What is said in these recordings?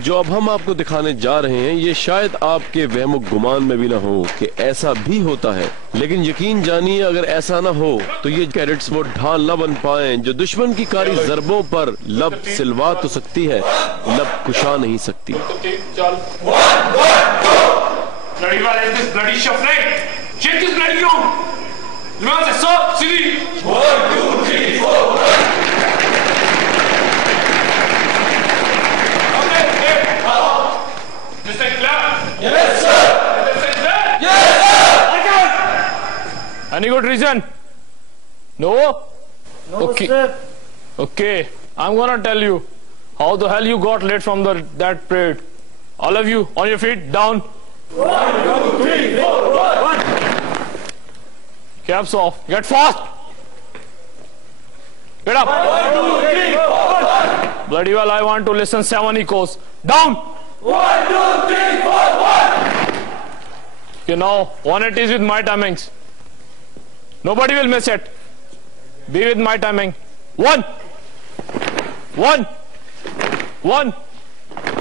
जो अब हम आपको दिखाने जा रहे हैं ये शायद आपके वहम गुमान में भी ना हो कि ऐसा भी होता है, लेकिन यकीन जानिए अगर ऐसा ना हो तो ये कैडेट्स वो ढाल न बन पाए जो दुश्मन की कारी जरबों पर लब सिलवा तो सकती है, लब कुशा नहीं सकती। Any good reason? No? No, okay. sir. Okay. I'm gonna tell you how the hell you got late from that parade. All of you, on your feet, down. 1, 2, 3, 4, 1. Caps off. Get fast. Get up. 1, 2, 3, 4, 1. Bloody well, I want to listen 7 echoes. Down. 1, 2, 3, 4, 1. Okay, now 180 is with my timings. Nobody will miss it. Be with my timing. 1. 1. 1.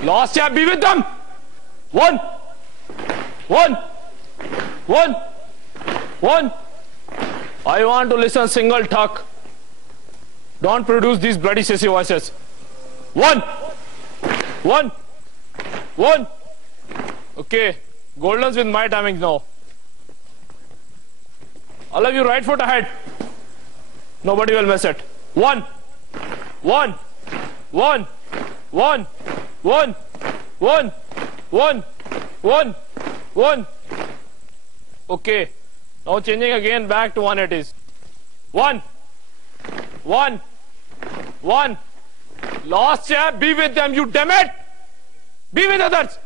Last year, be with them. 1. 1. 1. 1. I want to listen single tuck. Don't produce these bloody sissy voices. 1. 1. 1. Okay. Golden's with my timings now. All of you, right foot ahead. Nobody will miss it. 1. 1. 1. 1. 1. 1. 1. 1. 1. Okay. Now changing again back to 180s. 1. 1. 1. Last chap, be with them, you damn it. Be with others.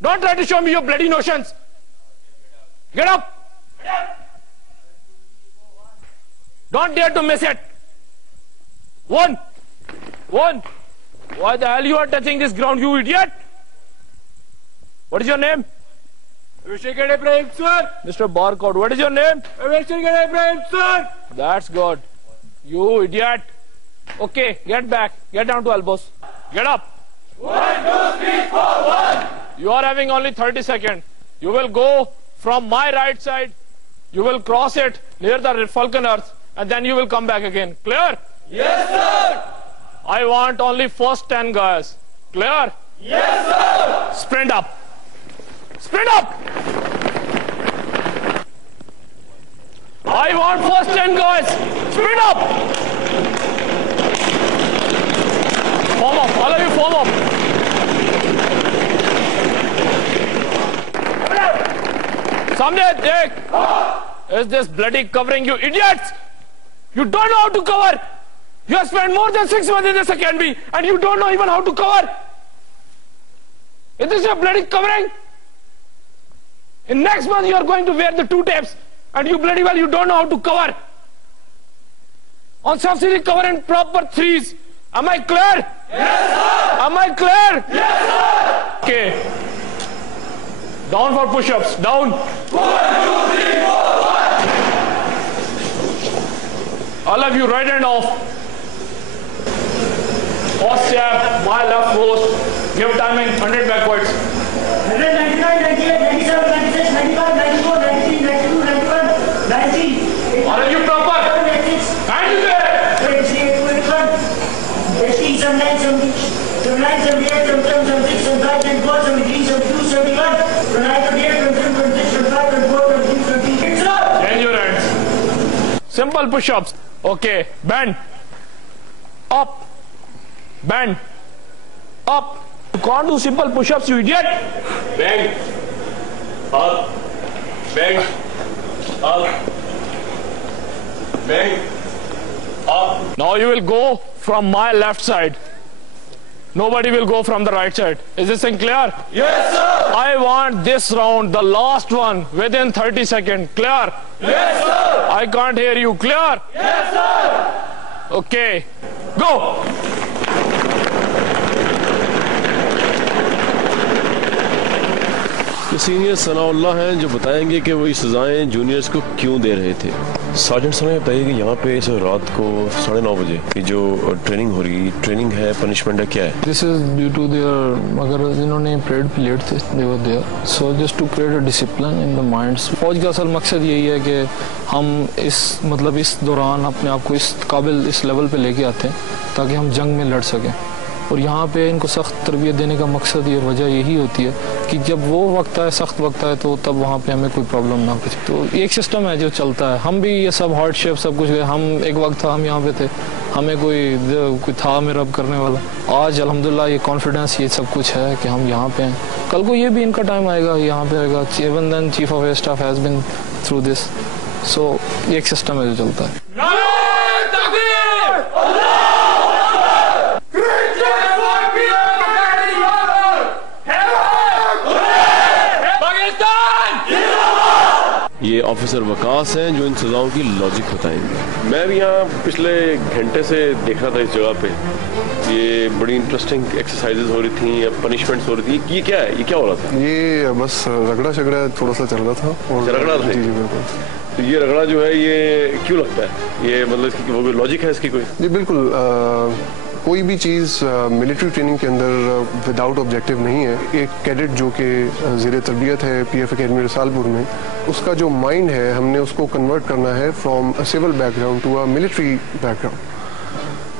Don't try to show me your bloody notions. Get up. Don't dare to miss it. 1. 1. Why the hell you are touching this ground, you idiot? What is your name? Abhishek Ibrahim, sir. Mr. Barcode, what is your name? Abhishek Ibrahim, sir. That's good. You idiot. Okay, get back. Get down to elbows. Get up. 1, 2, 3, 4, 1. You are having only 30 seconds. You will go from my right side. You will cross it near the Falcon Earth and then you will come back again. Clear? Yes, sir. I want only first 10 guys. Clear? Yes, sir. Sprint up. Sprint up. I want first 10 guys. Sprint up. Form up. All of you form up. Samjay, Jake. Is this bloody covering, you idiots? You don't know how to cover. You have spent more than 6 months in this academy and you don't know even how to cover. Is this your bloody covering? In next month you are going to wear the 2 tapes and you bloody well you don't know how to cover. On subsidy cover in proper 3s. Am I clear? Yes, sir. Am I clear? Yes, sir. Okay. Down for push-ups. Down. 1, 2, 3, 4, 1. All of you, right hand off. First jab, my left post. Give timing, 100 backwards. 199, 98, 97, 96, 95, 94, 93, 92, 91, 90. All of you proper. 96, Hand is there. 78, 21, 80, 79, 70, 79, 78, 77, 76, 75, 74, 73, 72, 71, 29, 28, 27, 26, 25, 24, 26, 28. Sir. Change your hands. Simple push-ups. Okay, bend. Up. Bend. Up. You can't do simple push-ups, you idiot. Bang. Up. Bang. Up. Bang. Up. Now you will go from my left side. Nobody will go from the right side. Is this thing clear? Yes, sir. I want this round, the last one, within 30 seconds. Clear? Yes, sir. I can't hear you. Clear? Yes, sir. Okay. Go. Senior Sanaullah हैं जो बताएंगे कि वो ये सजाएं juniors को क्यों दे रहे थे। सार्जेंट साहब बताइए कि यहाँ पे इस रात को 9:30 बजे ये जो ट्रेनिंग हो रही है, ट्रेनिंग है, पनिशमेंट है, क्या है? This is due to there, अगर जिन्होंने परेड पे लेट थे they were there, so just to create a discipline in the minds. फौज का असल मकसद यही है कि हम इस दौरान अपने आप को इस काबिल, इस लेवल पे लेके आते हैं ताकि हम जंग में लड़ सकें। और यहाँ पे इनको सख्त तरबियत देने का मकसद ये वजह यही होती है कि जब वो वक्त आए, सख्त वक्त आए, तो तब वहाँ पे हमें कोई प्रॉब्लम ना हो। तो एक सिस्टम है जो चलता है। हम भी ये सब हार्डशिप सब कुछ, हम एक वक्त था हम यहाँ पे थे, हमें कोई था हमें रब करने वाला। आज अल्हम्दुलिल्लाह ये कॉन्फिडेंस, ये सब कुछ है कि हम यहाँ पे हैं। कल को ये भी इनका टाइम आएगा, यहाँ पे आएगा। Even then chief of air staff has been through this. So ये एक सिस्टम है जो चलता है। ये ऑफिसर वकास हैं जो इन सजाओं की लॉजिक बताएंगे। मैं भी यहाँ पिछले घंटे से देख रहा था इस जगह पे, ये बड़ी इंटरेस्टिंग एक्सरसाइजेज हो रही थी या पनिशमेंट्स हो रही थी। ये क्या है, ये क्या हो रहा था? ये बस रगड़ा शगड़ा थोड़ा सा चल रहा था। और रगड़ा था? जी बिल्कुल। तो ये रगड़ा जो है ये क्यों लगता है? ये मतलब इसकी वो लॉजिक है इसकी कोई? जी बिल्कुल। कोई भी चीज़ मिलिट्री ट्रेनिंग के अंदर विदाउट ऑब्जेक्टिव नहीं है। एक कैडेट जो कि ज़ेरे तरबियत है PF अकेडमी रसालपुर में, उसका जो माइंड है हमने उसको कन्वर्ट करना है from a civil background to a military background.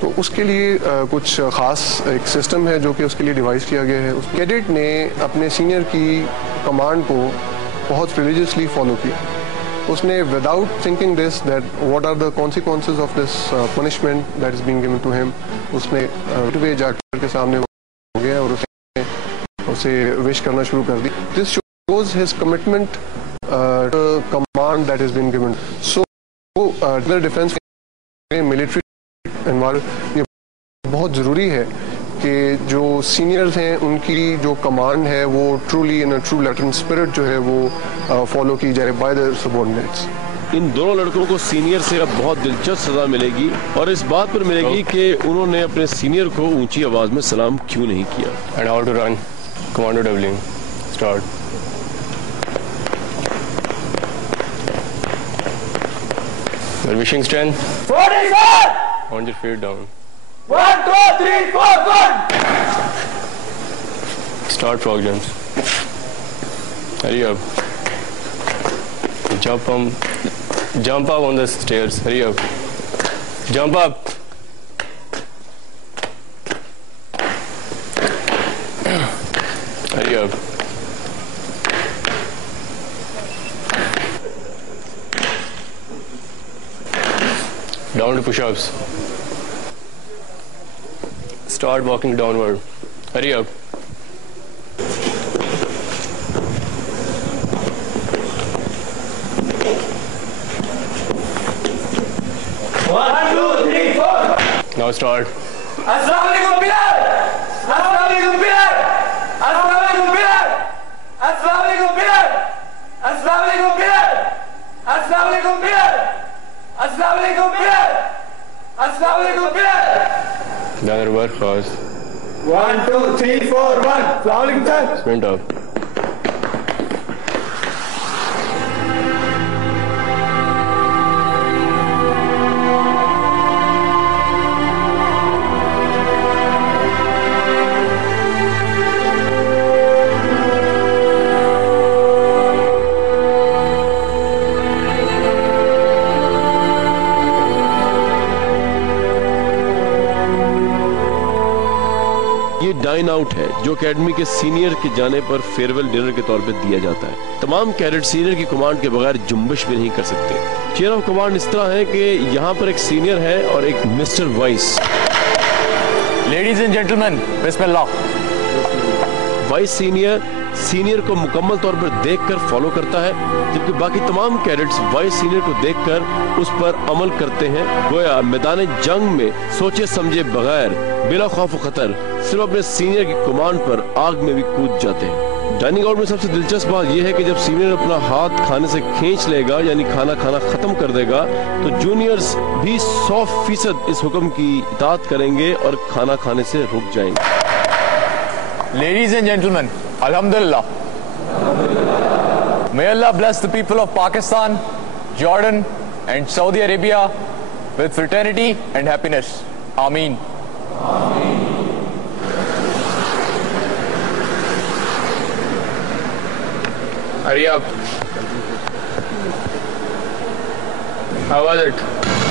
तो उसके लिए कुछ ख़ास एक सिस्टम है जो कि उसके लिए डिवाइस किया गया है। उस कैडेट ने अपने सीनियर की कमांड को बहुत रिलीजियसली फॉलो किया। उसने without thinking this that what are the consequences of this punishment that is being given to him, उसने वे जाकर के सामने हो गया और उसे विश करना शुरू कर दी। This shows his commitment command that is being given. So defence military environment ये बहुत ज़रूरी है कि जो सीनियर्स हैं उनकी जो कमांड है वो truly in a true Latin spirit जो है वो फॉलो की जाए बाय द सबऑर्डिनेट्स। इन दोनों लड़कों को सीनियर से अब बहुत दिलचस्प सजा मिलेगी और इस बात पर मिलेगी कि उन्होंने अपने सीनियर को ऊंची आवाज में सलाम क्यों नहीं किया। And how to run commando doubling start. Well, wishing strength. 40 sir. On your feet down. 1, 2, 3, 4, 1. Start frog jumps. Hurry up. Jump up on the stairs. Hurry up. Jump up. Hurry up. Down to push-ups. Start walking downward. Hurry up. One, two, three, four. Now start. Assalamualaikum Bilal. Assalamualaikum Bilal. Assalamualaikum Bilal. Assalamualaikum Bilal. Assalamualaikum Bilal. Assalamualaikum Bilal. Assalamualaikum Bilal. Assalamualaikum Bilal. Another work fast. 1, 2, 3, 4, 1. Assalamualaikum sir. Sprint up. Dine out है जो academy के senior के जाने पर farewell dinner के तौर पर दिया जाता है। तमाम कैडेट सीनियर की कमांड के बगैर जुम्बिश भी नहीं कर सकते। चेयर ऑफ कमांड इस तरह है कि यहाँ पर एक सीनियर है और एक mister vice. Ladies and gentleman, Bismillah. Vice senior को मुकम्मल तौर पर देखकर फॉलो करता है, जबकि बाकी तमाम कैडेट्स वाइस सीनियर को देखकर उस पर अमल करते हैं। गोया मैदान जंग में सोचे समझे बगैर बिला खौफ खतर सिर्फ अपने सीनियर की कमांड पर आग में भी कूद जाते हैं। डाइनिंग आउट में सबसे दिलचस्प बात यह है कि जब सीनियर अपना हाथ खाने से खींच लेगा, यानी खाना खत्म कर देगा, तो जूनियर्स भी 100% इस हुक्म की इताअत करेंगे और खाना खाने से रुक जाएंगे। Ladies and gentlemen, Alhamdulillah. May Allah bless the people of Pakistan, Jordan, and Saudi Arabia with fraternity and happiness. Ameen. Hurry up. How was it?